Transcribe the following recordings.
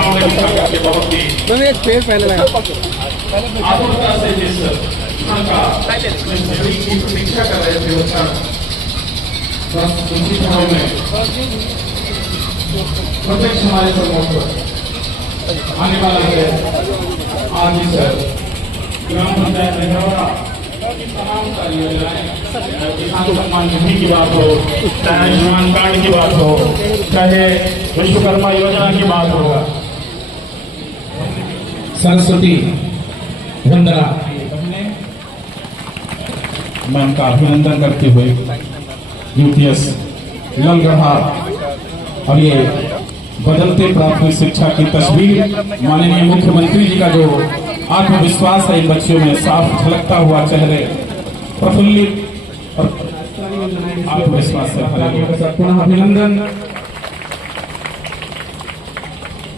मैंने एक पेड़ पहले लगा आतुरता से जिस प्रतीक्षा कर रहे थे बच्चा बस उसी समय में प्रत्यक्ष हमारे सम्मुख आने वाला है। आज इस ग्राम पंचायत रजौरा तमाम सारी योजनाएं, किसान सम्मान निधि की बात हो, चाहे आयुष्मान कार्ड की बात हो, चाहे विश्वकर्मा योजना की बात होगा, सरस्वती वंदना, मैं उनका अभिनंदन करते हुए यूपीएस ललगढ़ा और ये बदलते प्राथमिक शिक्षा की तस्वीर माननीय मुख्यमंत्री जी का जो आत्मविश्वास है इन बच्चों में साफ झलकता हुआ चेहरे प्रफुल्लित और आत्मविश्वास से भरे हुए। पुनः अभिनंदन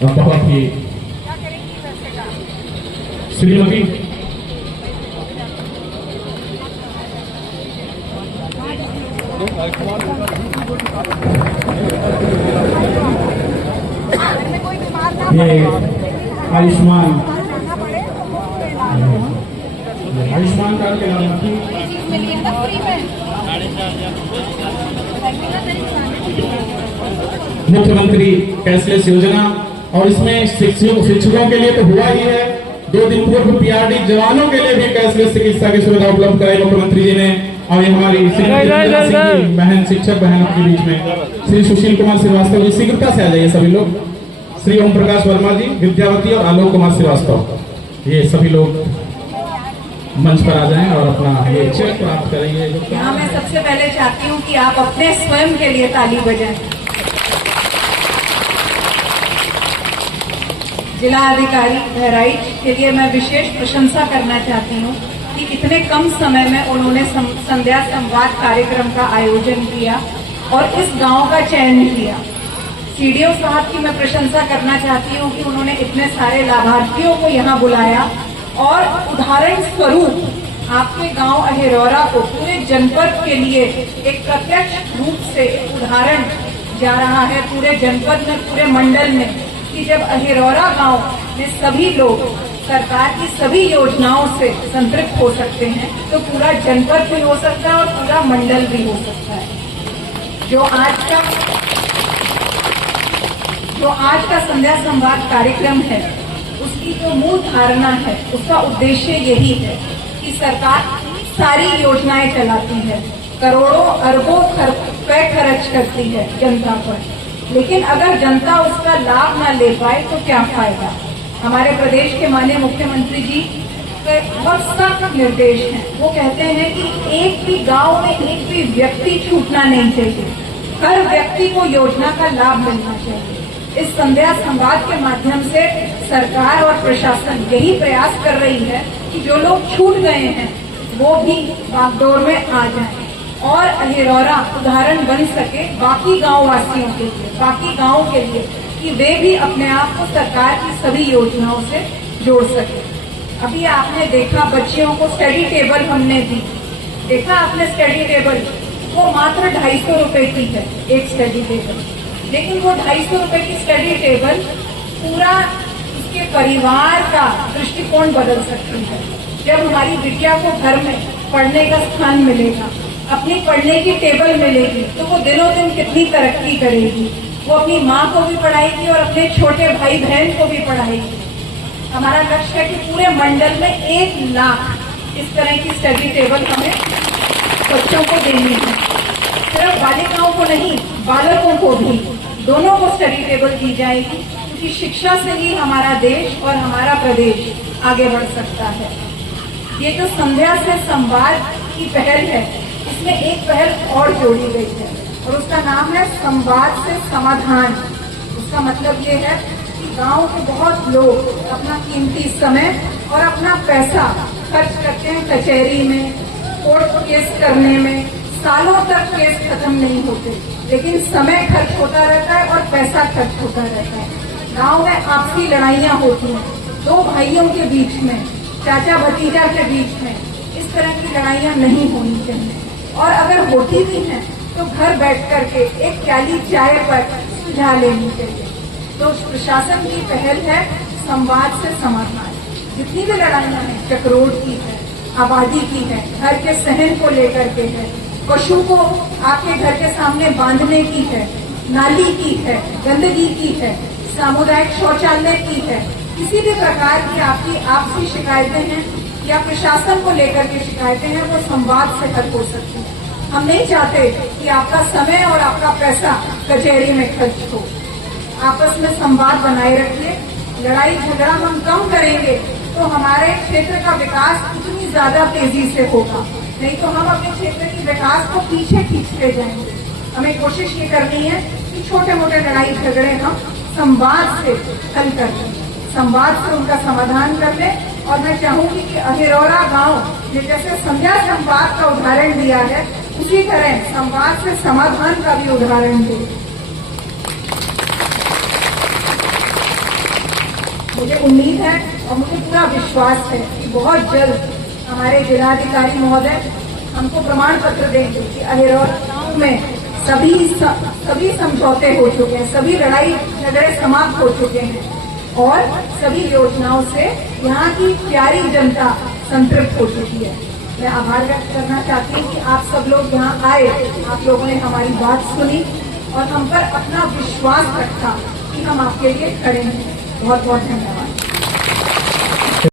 और बहुत ही श्रीमती ये आयुष्मान कार्ड के नाम मुख्यमंत्री कैशलेस योजना, और इसमें शिक्षकों के लिए तो हुआ ही है। 2 दिन पूर्व पीआरडी जवानों के लिए भी कैशलेस चिकित्सा की सुविधा उपलब्ध कराई मुख्यमंत्री जी ने। और ये हमारी बहन शिक्षक बहनों के बीच में श्री सुशील कुमार श्रीवास्तव जी, शीघ्रता से आ जाइए सभी लोग। श्री ओम प्रकाश वर्मा जी, विद्यावती और आलोक कुमार श्रीवास्तव, ये सभी लोग मंच पर आ जाएं और अपना ये चेक प्राप्त करेंगे। यहाँ मैं सबसे पहले चाहती हूँ कि आप अपने स्वयं के लिए ताली बजाएं। जिला अधिकारी बहराइच के लिए मैं विशेष प्रशंसा करना चाहती हूँ कि इतने कम समय में उन्होंने संध्या संवाद कार्यक्रम का आयोजन किया और इस गांव का चयन किया। सीडीओ साहब की मैं प्रशंसा करना चाहती हूँ कि उन्होंने इतने सारे लाभार्थियों को यहाँ बुलाया और उदाहरण स्वरूप आपके गांव अहिरौरा को पूरे जनपद के लिए एक प्रत्यक्ष रूप से उदाहरण जा रहा है पूरे जनपद में, पूरे मंडल में, कि जब अहिरौरा गांव में सभी लोग सरकार की सभी योजनाओं से संतृप्त हो सकते हैं तो पूरा जनपद भी हो सकता है और पूरा मंडल भी हो सकता है। जो आज का संध्या संवाद कार्यक्रम है, उसकी जो मूल धारणा है, उसका उद्देश्य यही है कि सरकार सारी योजनाएं चलाती है, करोड़ों अरबों रुपए खर्च करती है जनता पर, लेकिन अगर जनता उसका लाभ न ले पाए तो क्या फायदा। हमारे प्रदेश के माननीय मुख्यमंत्री जी के बहुत सख्त निर्देश हैं। वो कहते हैं कि एक भी गांव में एक भी व्यक्ति छूटना नहीं चाहिए, हर व्यक्ति को योजना का लाभ मिलना चाहिए। इस संध्या संवाद के माध्यम से सरकार और प्रशासन यही प्रयास कर रही है कि जो लोग छूट गए हैं वो भी बागडोर में आ जाएं और अहिरौरा उदाहरण बन सके बाकी गांव वासियों के लिए, बाकी गांव के लिए, कि वे भी अपने आप को सरकार की सभी योजनाओं से जोड़ सके। अभी आपने देखा बच्चियों को स्टडी टेबल हमने दी, देखा आपने स्टडी टेबल, वो मात्र 250 रुपए की है एक स्टडी टेबल, लेकिन वो 250 रुपए की स्टडी टेबल पूरा उसके परिवार का दृष्टिकोण बदल सकती है। जब हमारी बिटिया को घर में पढ़ने का स्थान मिलेगा, अपनी पढ़ने की टेबल मिलेगी, तो वो दिनों दिन कितनी तरक्की करेगी। वो अपनी माँ को भी पढ़ाएगी और अपने छोटे भाई बहन को भी पढ़ाएगी। हमारा लक्ष्य है कि पूरे मंडल में 1 लाख इस तरह की स्टडी टेबल हमें बच्चों को देनी है। सिर्फ बालिकाओं को नहीं, बालकों को भी, दोनों को स्टडी टेबल दी जाएगी, क्योंकि शिक्षा से ही हमारा देश और हमारा प्रदेश आगे बढ़ सकता है। ये जो संध्या से संवाद की पहल है, इसमें एक पहल और जोड़ी गई है और उसका नाम है संवाद से समाधान। उसका मतलब ये है कि गांव के बहुत लोग अपना कीमती समय और अपना पैसा खर्च करते हैं कचहरी में, कोर्ट केस करने में। सालों तक केस खत्म नहीं होते, लेकिन समय खर्च होता रहता है और पैसा खर्च होता रहता है। गांव में आपसी लड़ाइयाँ होती हैं, 2 भाइयों के बीच में, चाचा भतीजा के बीच में, इस तरह की लड़ाइयाँ नहीं होनी चाहिए। और अगर होती भी हैं तो घर बैठ करके एक प्याली चाय पर सुलझा लेनी चाहिए। तो प्रशासन की पहल है संवाद से समाधान। जितनी भी लड़ाइयां हैं, चक्रोड की है, आबादी की है, घर के सहन को लेकर के है, पशु को आपके घर के सामने बांधने की है, नाली की है, गंदगी की है, सामुदायिक शौचालय की है, किसी भी प्रकार की आपकी आपसी शिकायतें हैं या प्रशासन को लेकर के शिकायतें हैं, वो संवाद से हल हो सकती है। हम नहीं चाहते कि आपका समय और आपका पैसा कचहरी में खर्च हो। आपस में संवाद बनाए रखिए। लड़ाई झगड़ा हम कम करेंगे तो हमारे क्षेत्र का विकास इतनी ज्यादा तेजी से होगा, नहीं तो हम अपने क्षेत्र के विकास को पीछे खींचते जाएंगे। हमें कोशिश ये करनी है कि छोटे मोटे लड़ाई झगड़े हम संवाद से हल कर लें, संवाद से उनका समाधान कर लें। और मैं चाहूंगी कि अहिरौरा गांव ने जैसे संध्या संवाद का उदाहरण दिया है, उसी तरह संवाद से समाधान का भी उदाहरण दे। मुझे उम्मीद है और मुझे पूरा विश्वास है कि बहुत जल्द हमारे जिलाधिकारी महोदय हमको प्रमाण पत्र देंगे कि अहिरौरा गांव में सभी समझौते हो चुके हैं, सभी लड़ाई झगड़े समाप्त हो चुके हैं और सभी योजनाओं से यहाँ की प्यारी जनता संतृप्त हो चुकी है। मैं आभार व्यक्त करना चाहती हूँ कि आप सब लोग यहाँ आए, आप लोगों ने हमारी बात सुनी और हम पर अपना विश्वास रखा कि हम आपके लिए खड़े हैं। बहुत बहुत धन्यवाद।